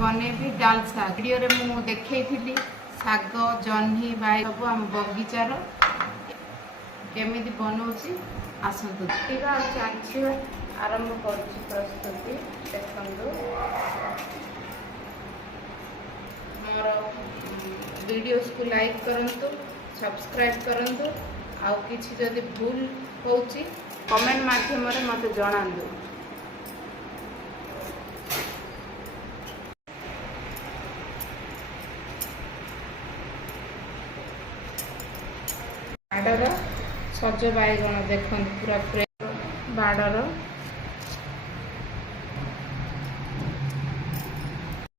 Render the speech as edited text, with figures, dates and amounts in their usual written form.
बनेबी डाल शाग वीडियो रे मु देखैथिली शाग जह्नी बाई सब आम बगीचार केमिति बनौछि आसतु टिका चांछिवा आरंभ करछि प्रस्तुति देखंदु मोर वीडियोस को लाइक करंतु सब्सक्राइब करंतु आउ किछि जदि भूल होछि कमेंट माध्यम रे मते जणांदु। बाड़र सज बैगण देखते पूरा फ्रेश बाड़र